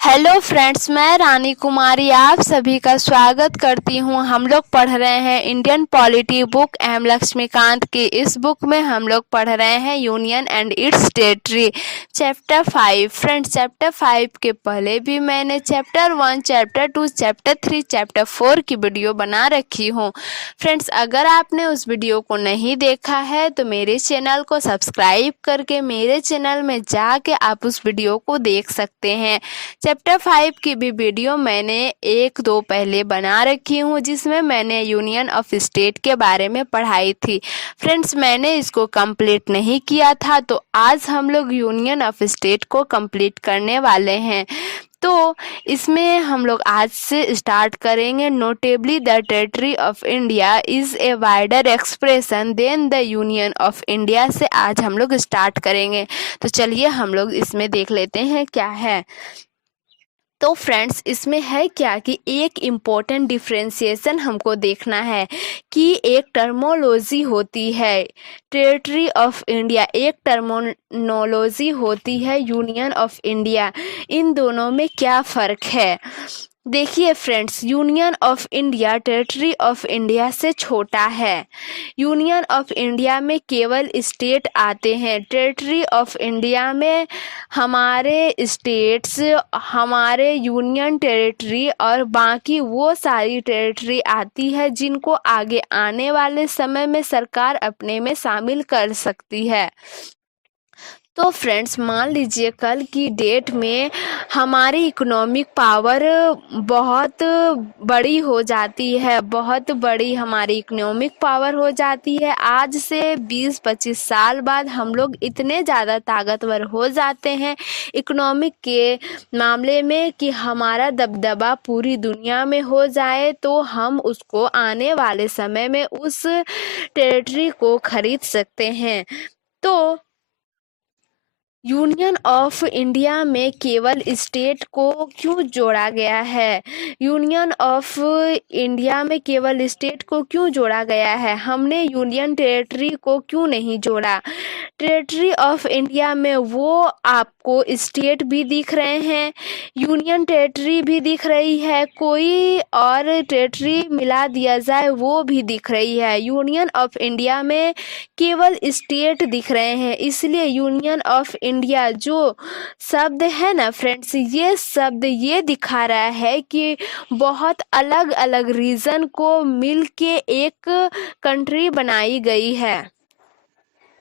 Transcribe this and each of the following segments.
Hello friends, मैं रानी कुमारी आप सभी का स्वागत करती हूँ। हम लोग पढ़ रहे हैं Indian polity book M Laxmikanth की। इस बुक में हम लोग पढ़ रहे हैं union and its territory chapter 5। Friends, chapter 5 के पहले भी मैंने चैप्टर 1, चैप्टर 2, चैप्टर 3, चैप्टर 4 की वीडियो बना रखी हूँ। फ्रेंड्स, अगर आपने उस वीडियो को नहीं देखा है तो मेरे चैनल को सब्सक्राइब करके मेरे चैनल में जाके आप उस वीडियो को देख सकते हैं। चैप्टर 5 की भी वीडियो मैंने 1-2 पहले बना रखी हूँ, जिसमें मैंने यूनियन ऑफ स्टेट के बारे में पढ़ाई थी। फ्रेंड्स, मैंने इसको कंप्लीट नहीं किया था, तो आज हम लोग यूनियन ऑफ स्टेट को कंप्लीट करने वाले हैं। तो इसमें हम लोग आज से स्टार्ट करेंगे। Notably the territory of India is a wider expression than the union of India से आज हम लोग स्टार्ट करेंगे। तो चलिए हम लोग इसमें देख लेते हैं क्या है। तो फ्रेंड्स, इसमें है क्या कि एक इम्पोर्टेंट डिफ्रेंशिएशन हमको देखना है कि एक टर्मोलॉजी होती है टेरिटरी ऑफ इंडिया, एक टर्मिनोलॉजी होती है यूनियन ऑफ इंडिया। इन दोनों में क्या फ़र्क है? देखिए friends, union of India territory of India से छोटा है। यूनियन ऑफ इंडिया में केवल स्टेट आते हैं। टेरिटरी ऑफ इंडिया में हमारे स्टेट्स, हमारे यूनियन टेरिटरी और बाकी वो सारी टेरिटरी आती है जिनको आगे आने वाले समय में सरकार अपने में शामिल कर सकती है। तो फ्रेंड्स, मान लीजिए कल की डेट में हमारी इकोनॉमिक पावर बहुत बड़ी हो जाती है, बहुत बड़ी हमारी इकोनॉमिक पावर हो जाती है। आज से 20-25 साल बाद हम लोग इतने ज़्यादा ताकतवर हो जाते हैं इकोनॉमिक के मामले में कि हमारा दबदबा पूरी दुनिया में हो जाए, तो हम उसको आने वाले समय में उस टेरिटरी को खरीद सकते हैं। तो यूनियन ऑफ इंडिया में केवल स्टेट को क्यों जोड़ा गया है? यूनियन ऑफ इंडिया में केवल स्टेट को क्यों जोड़ा गया है? हमने यूनियन टेरिटरी को क्यों नहीं जोड़ा? टेरिटरी ऑफ इंडिया में वो आपको स्टेट भी दिख रहे हैं, यूनियन टेरिटरी भी दिख रही है, कोई और टेरिटरी मिला दिया जाए वो भी दिख रही है। यूनियन ऑफ इंडिया में केवल स्टेट दिख रहे हैं, इसलिए यूनियन ऑफ इंडिया जो शब्द है ना फ्रेंड्स, ये शब्द ये दिखा रहा है कि बहुत अलग अलग रीजन को मिलके एक कंट्री बनाई गई है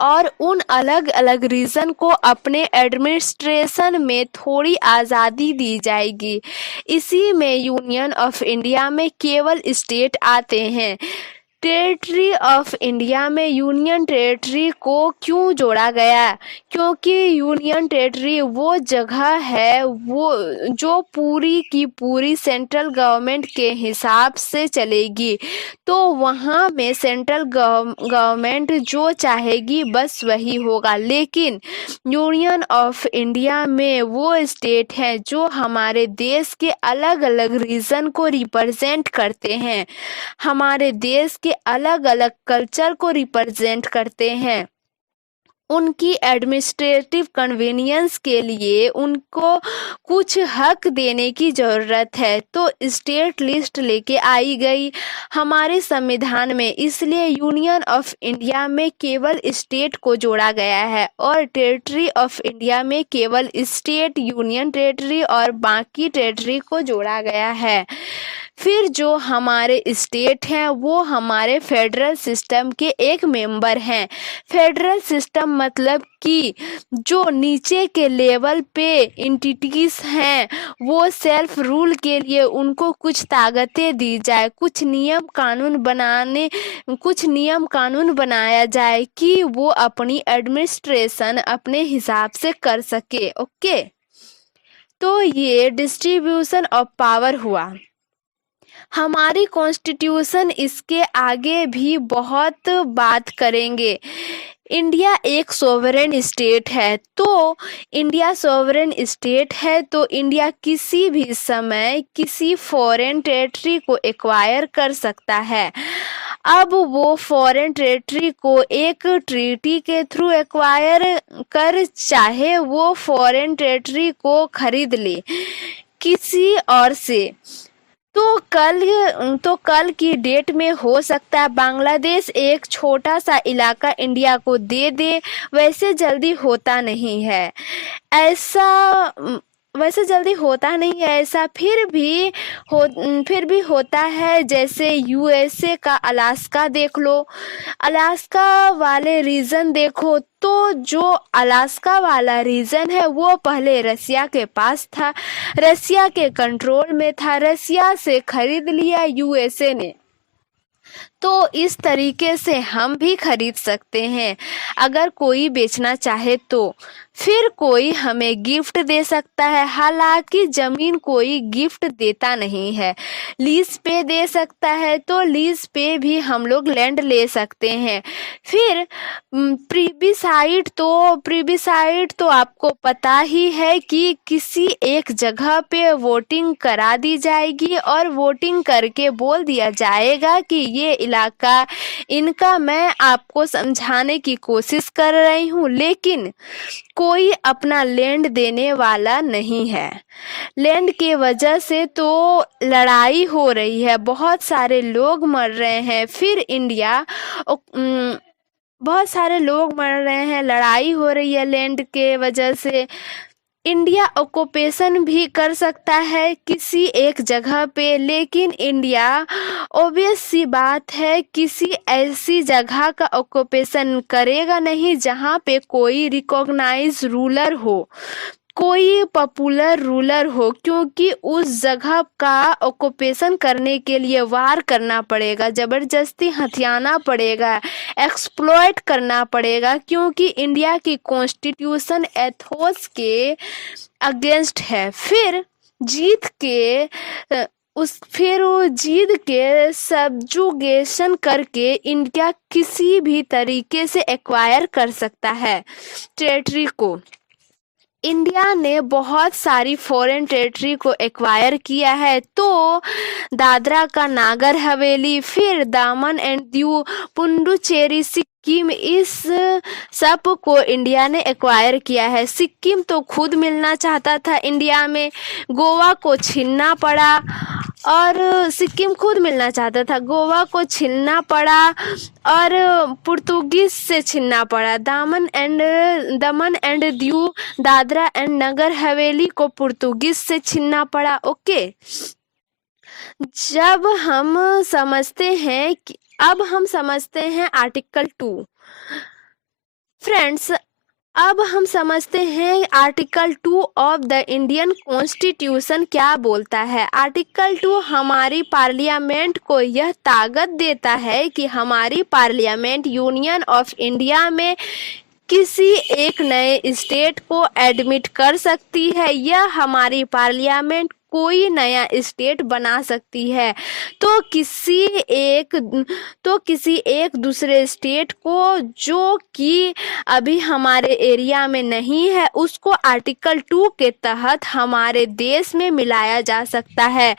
और उन अलग अलग रीजन को अपने एडमिनिस्ट्रेशन में थोड़ी आज़ादी दी जाएगी। इसी में यूनियन ऑफ इंडिया में केवल स्टेट आते हैं। टेरिटरी ऑफ इंडिया में यूनियन टेरिटरी को क्यों जोड़ा गया? क्योंकि यूनियन टेरिटरी वो जगह है वो जो पूरी की पूरी सेंट्रल गवर्नमेंट के हिसाब से चलेगी। तो वहाँ में सेंट्रल गवर्नमेंट जो चाहेगी बस वही होगा। लेकिन यूनियन ऑफ इंडिया में वो स्टेट हैं जो हमारे देश के अलग अलग रीजन को रिप्रेजेंट करते हैं, हमारे देश के अलग अलग कल्चर को रिप्रेजेंट करते हैं। उनकी एडमिनिस्ट्रेटिव कन्वीनियंस के लिए उनको कुछ हक देने की ज़रूरत है, तो स्टेट लिस्ट लेके आई गई हमारे संविधान में। इसलिए यूनियन ऑफ इंडिया में केवल स्टेट को जोड़ा गया है और टेरिटरी ऑफ इंडिया में केवल स्टेट, यूनियन टेरिटरी और बाकी टेरिटरी को जोड़ा गया है। फिर जो हमारे स्टेट हैं वो हमारे फेडरल सिस्टम के एक मेंबर हैं। फेडरल सिस्टम मतलब कि जो नीचे के लेवल पे एंटिटीज हैं वो सेल्फ रूल के लिए उनको कुछ ताकतें दी जाए, कुछ नियम कानून बनाया जाए कि वो अपनी एडमिनिस्ट्रेशन अपने हिसाब से कर सके। ओके, तो ये डिस्ट्रीब्यूशन ऑफ पावर हुआ। हमारी कॉन्स्टिट्यूशन इसके आगे भी बहुत बात करेंगे। इंडिया एक सोवरेन स्टेट है, तो इंडिया सोवरेन स्टेट है तो इंडिया किसी भी समय किसी फॉरेन टेरिटरी को एक्वायर कर सकता है। अब वो फॉरेन टेरिटरी को एक ट्रीटी के थ्रू एक्वायर कर, चाहे वो फॉरेन टेरिटरी को खरीद ले, किसी और से। तो कल की डेट में हो सकता है बांग्लादेश एक छोटा सा इलाका इंडिया को दे दे। वैसे जल्दी होता नहीं है ऐसा वैसे जल्दी होता नहीं है ऐसा, फिर भी होता है। जैसे यूएसए का अलास्का देख लो, अलास्का वाले रीजन देखो, तो जो अलास्का वाला रीजन है वो पहले रसिया के पास था, रसिया के कंट्रोल में था, रसिया से खरीद लिया यूएसए ने। तो इस तरीके से हम भी खरीद सकते हैं अगर कोई बेचना चाहे तो। फिर कोई हमें गिफ्ट दे सकता है, हालांकि जमीन कोई गिफ्ट देता नहीं है, लीज पे दे सकता है, तो लीज पे भी हम लोग लैंड ले सकते हैं। फिर प्रीबिसाइड तो आपको पता ही है कि किसी एक जगह पे वोटिंग करा दी जाएगी और वोटिंग करके बोल दिया जाएगा कि ये इलाका इनका। मैं आपको समझाने की कोशिश कर रही हूँ, लेकिन कोई अपना लैंड देने वाला नहीं है। लैंड के वजह से तो लड़ाई हो रही है, बहुत सारे लोग मर रहे हैं। फिर बहुत सारे लोग मर रहे हैं, लड़ाई हो रही है लैंड के वजह से। इंडिया ऑक्यूपेशन भी कर सकता है किसी एक जगह पे, लेकिन इंडिया ऑब्वियस सी बात है किसी ऐसी जगह का ऑक्यूपेशन करेगा नहीं जहाँ पे कोई रिकॉग्नाइज रूलर हो, कोई पॉपुलर रूलर हो, क्योंकि उस जगह का ऑक्यूपेशन करने के लिए वार करना पड़ेगा, जबरदस्ती हथियाना पड़ेगा, एक्सप्लॉइट करना पड़ेगा, क्योंकि इंडिया की कॉन्स्टिट्यूशन एथोस के अगेंस्ट है। फिर वो जीत के सब्जुगेशन करके इंडिया किसी भी तरीके से एक्वायर कर सकता है टेरिटरी को। इंडिया ने बहुत सारी फॉरेन टेरिटरी को एक्वायर किया है, तो दादरा का नागर हवेली, फिर दामन एंड दीव, पुडुचेरी, सिक्किम, इस सब को इंडिया ने एक्वायर किया है। सिक्किम तो खुद मिलना चाहता था इंडिया में, गोवा को छीनना पड़ा, और सिक्किम खुद मिलना चाहता था, गोवा को छीनना पड़ा और पुर्तगाल से छीनना पड़ा। दमन एंड दीव, दादरा एंड नगर हवेली को पुर्तगाल से छीनना पड़ा। ओके, अब हम समझते हैं आर्टिकल 2। फ्रेंड्स, अब हम समझते हैं article 2 of the Indian constitution क्या बोलता है। आर्टिकल 2 हमारी पार्लियामेंट को यह ताकत देता है कि हमारी पार्लियामेंट यूनियन ऑफ इंडिया में किसी एक नए स्टेट को एडमिट कर सकती है, या हमारी पार्लियामेंट कोई नया स्टेट बना सकती है। तो किसी एक दूसरे स्टेट को जो कि अभी हमारे एरिया में नहीं है, उसको आर्टिकल 2 के तहत हमारे देश में मिलाया जा सकता है।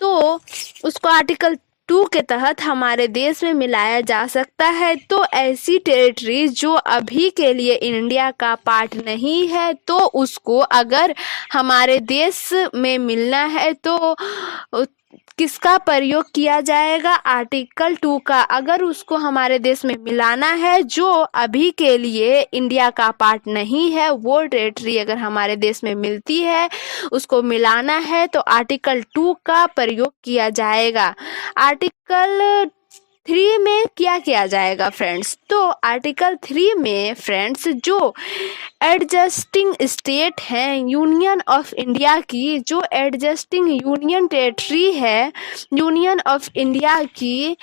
तो उसको आर्टिकल 2 के तहत हमारे देश में मिलाया जा सकता है। तो ऐसी टेरिटरी जो अभी के लिए इंडिया का पार्ट नहीं है, तो उसको अगर हमारे देश में मिलना है तो किसका प्रयोग किया जाएगा, आर्टिकल 2 का। अगर उसको हमारे देश में मिलाना है जो अभी के लिए इंडिया का पार्ट नहीं है, वो टेरिटरी अगर हमारे देश में मिलती है, उसको मिलाना है, तो आर्टिकल 2 का प्रयोग किया जाएगा। आर्टिकल 3 में क्या किया जाएगा फ्रेंड्स? तो आर्टिकल 3 में फ्रेंड्स जो एडजस्टिंग स्टेट हैं यूनियन ऑफ इंडिया की, जो एडजस्टिंग यूनियन टेरिटरी है यूनियन ऑफ इंडिया की,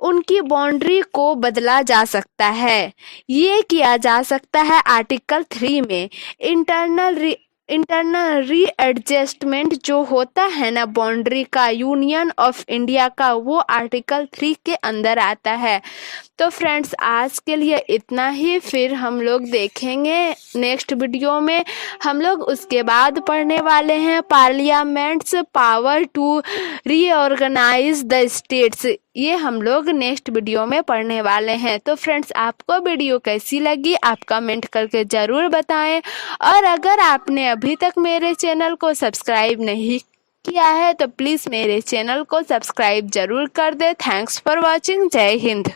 उनकी बाउंड्री को बदला जा सकता है। ये किया जा सकता है आर्टिकल 3 में। इंटरनल रीएडजस्टमेंट जो होता है ना बाउंड्री का यूनियन ऑफ इंडिया का, वो आर्टिकल 3 के अंदर आता है। तो फ्रेंड्स, आज के लिए इतना ही, फिर हम लोग देखेंगे नेक्स्ट वीडियो में। हम लोग उसके बाद पढ़ने वाले हैं parliament's power to reorganise the states. ये हम लोग नेक्स्ट वीडियो में पढ़ने वाले हैं। तो फ्रेंड्स, आपको वीडियो कैसी लगी आप कमेंट करके ज़रूर बताएं, और अगर आपने अभी तक मेरे चैनल को सब्सक्राइब नहीं किया है तो प्लीज़ मेरे चैनल को सब्सक्राइब ज़रूर कर दे। Thanks for watching. जय हिंद।